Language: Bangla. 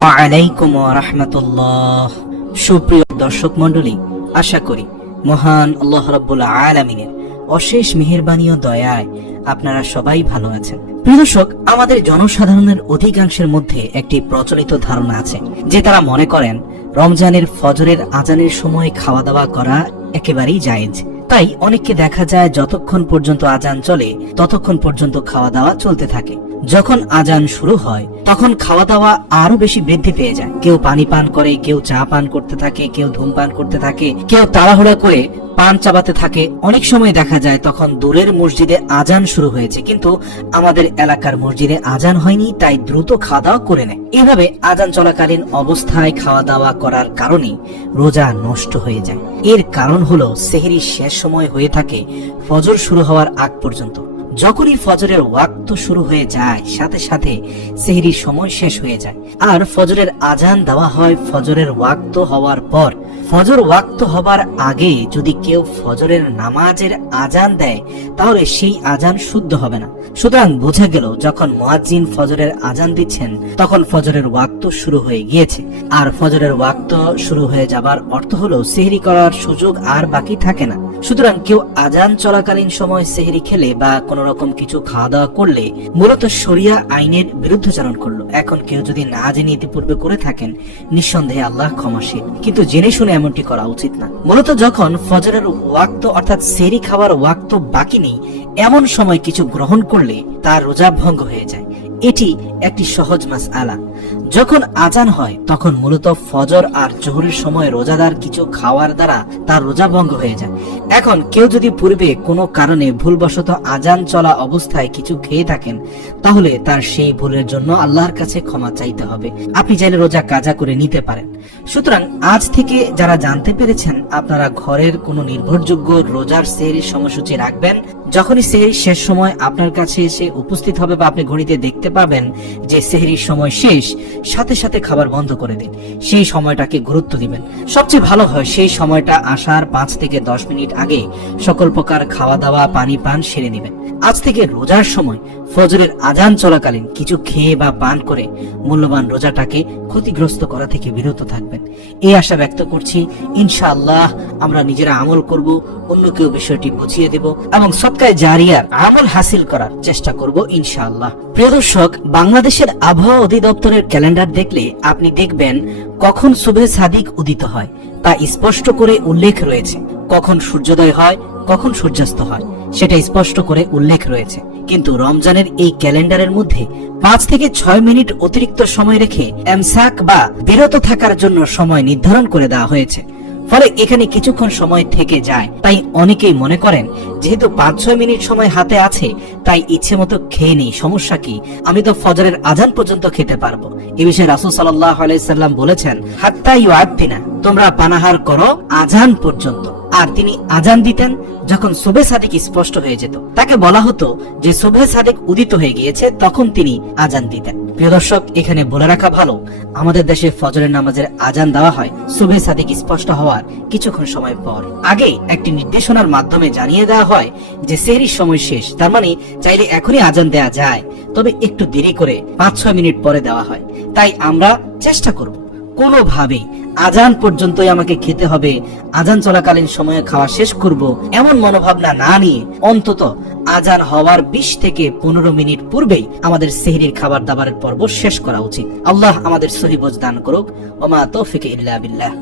ওয়ালাইকুম রাহমাতুল্লাহ। সুপ্রিয় দর্শক মণ্ডলী, আশা করি মহান আল্লাহ রাব্বুল আলামিনের অশেষ মেহেরবানি ও দয়ায় আপনারা সবাই ভালো আছেন। প্রিয় দর্শক, আমাদের জনসাধারণের অধিকাংশের মধ্যে একটি প্রচলিত ধারণা আছে যে তারা মনে করেন রমজানের ফজরের আজানের সময় খাওয়া দাওয়া করা একেবারেই জায়েজ। তাই অনেককে দেখা যায় যতক্ষণ পর্যন্ত আজান চলে ততক্ষণ পর্যন্ত খাওয়া দাওয়া চলতে থাকে। যখন আজান শুরু হয় তখন খাওয়া দাওয়া আরো বেশি বৃদ্ধি পেয়ে যায়। কেউ পানি পান করে, কেউ চা পান করতে থাকে, কেউ ধূমপান করতে থাকে, কেউ তাড়াহুড়া করে পান চাবাতে থাকে। অনেক সময় দেখা যায় তখন দূরের মসজিদে আজান শুরু হয়েছে, কিন্তু আমাদের এলাকার মসজিদে আজান হয়নি, তাই দ্রুত খাওয়া দাওয়া করে নেয়। এভাবে আজান চলাকালীন অবস্থায় খাওয়া দাওয়া করার কারণে রোজা নষ্ট হয়ে যায়। এর কারণ হলো সেহরির শেষ সময় হয়ে থাকে ফজর শুরু হওয়ার আগ পর্যন্ত। যখনই ফজরের ওয়াক্ত শুরু হয়ে যায় সাথে সাথে সেহরির সময় শেষ হয়ে যায়। আর ফজরের আজান দেওয়া হয় ফজরের ওয়াক্ত হওয়ার পর। ফজর ওয়াক্ত হবার আগে যদি কেউ ফজরের নামাজের আজান দেয় তাহলে সেই আজান শুদ্ধ হবে না। সুতরাং বোঝা গেল যখন মুয়াজ্জিন ফজরের আজান দিচ্ছেন তখন ফজরের ওয়াক্ত শুরু হয়ে গিয়েছে। আর ফজরের ওয়াক্ত শুরু হয়ে যাবার অর্থ হলো সেহরি করার সুযোগ আর বাকি থাকে না। সুতরাং কেউ আজান চলাকালীন সময় সেহরি খেলে বা কোন রকম কিছু খাওয়া দাওয়া করলে মূলত শরিয়া আইনের বিরুদ্ধাচরণ করলো। এখন কেউ যদি না জেনে ইতিপূর্বে করে থাকেন, নিঃসন্দেহে আল্লাহ ক্ষমাশীল, কিন্তু জেনে শুনে এমনটি করা উচিত না। মূলত যখন ফজরের ওয়াক্ত অর্থাৎ সেহরি খাওয়ার ওয়াক্ত বাকি নেই এমন সময় কিছু গ্রহণ করলে তার রোজা ভঙ্গ হয়ে যায়। এটি একটি সহজ মাসআলা। যখন আজান হয় তখন মূলত ফজর আর জোহরের সময় রোজাদার কিছু খাওয়ার দ্বারা তার রোজা ভঙ্গ হয়ে যায়। এখন কেউ যদি পূর্বে কোনো কারণে ভুলবশত আজান চলা অবস্থায় কিছু খেয়ে থাকেন তাহলে তার সেই ভুলের জন্য আল্লাহর কাছে ক্ষমা চাইতে হবে। আপনি চাইলে রোজা কাজা করে নিতে পারেন। সুতরাং আজ থেকে যারা জানতে পেরেছেন আপনারা ঘরের কোনো নির্ভরযোগ্য রোজার সেহরির সময়সূচি রাখবেন। যখনই সেহরির শেষ সময় আপনার কাছে এসে উপস্থিত হবে বা আপনি ঘড়িতে দেখতে পাবেন যে সেহরির সময় শেষ, সাথে সাথে খাবার বন্ধ করে দিন। সেই সময়টাকে গুরুত্ব দিবেন। সবচেয়ে ভালো হয় সেই সময়টা আসার 5 থেকে 10 মিনিট আগে সকল প্রকার খাওয়া দাওয়া পানি পান সেরে নেবেন। আজ থেকে রোজার সময় ফজরের আজান চলাকালীন কিছু খেয়ে বা পান করে মূল্যবান রোজাটাকে ক্ষতিগ্রস্ত করা থেকে বিরত থাকবেন। এই আশা ব্যক্ত করছি। ইনশাআল্লাহ আমরা নিজেরা আমল করব, অন্যকেও বিষয়টি বুঝিয়ে দেব এবং সদকায়ে জারিয়ার আমল হাসিল করার চেষ্টা করব ইনশাআল্লাহ। প্রিয় দর্শক, বাংলাদেশের আবহাওয়া অধিদপ্তরের ক্যালেন্ডার দেখলে আপনি দেখবেন কখন সুবহে সাদিক উদিত হয় তা স্পষ্ট করে উল্লেখ রয়েছে। কখন সূর্যোদয় হয়, কখন সূর্যাস্ত হয় সেটা স্পষ্ট করে উল্লেখ রয়েছে। কিন্তু রমজানের এই ক্যালেন্ডারের মধ্যে 5 থেকে 6 মিনিট অতিরিক্ত সময় রেখে এমসাক বা বিরত থাকার জন্য সময় নির্ধারণ করে দেওয়া হয়েছে। ফলে এখানে কিছুক্ষণ সময় থেকে যায়। তাই অনেকেই মনে করেন যেহেতু 5-6 মিনিট সময় হাতে আছে তাই ইচ্ছে মতো খেয়ে নেই, সমস্যা কি, আমি তো ফজরের আজান পর্যন্ত খেতে পারবো। এ বিষয়ে রাসূল সাল্লাল্লাহু আলাইহি সাল্লাম বলেছেন, হাত্তা ইউআদ্দিনা, তোমরা পানাহার করো আজান পর্যন্ত। আর তিনি আজান দিতেন যখন সুবহে সাদিক স্পষ্ট হয়ে যেত। তাকে বলা হতো যে সুবহে সাদিক উদিত হয়ে গিয়েছে, তখন তিনি আজান দিতেন। প্রিয় দর্শক, এখানে বলে রাখা ভালো, আমাদের দেশে ফজরের নামাজের আজান দেওয়া হয় সুবহে সাদিক স্পষ্ট হওয়ার কিছুক্ষণ সময় পর। আগে একটি নির্দেশনার মাধ্যমে জানিয়ে দেওয়া হয় যে সেহরির সময় শেষ, তার মানে চাইলে এখনই আজান দেওয়া যায়, তবে একটু দেরি করে 5-6 মিনিট পরে দেওয়া হয়। তাই আমরা চেষ্টা করব কোনোভাবেই আজান পর্যন্তই আমাকে খেতে হবে, আজান চলাকালীন সময়ে খাওয়া শেষ করব এমন মনোভাবনা না নিয়ে অন্তত আজান হওয়ার 20 থেকে 15 মিনিট পূর্বেই আমাদের সেহরির খাবার দাবারের পর্ব শেষ করা উচিত। আল্লাহ আমাদের সহিহ বুঝ দান করুক। ওয়া মা তৌফিক ইল্লা বিল্লাহ।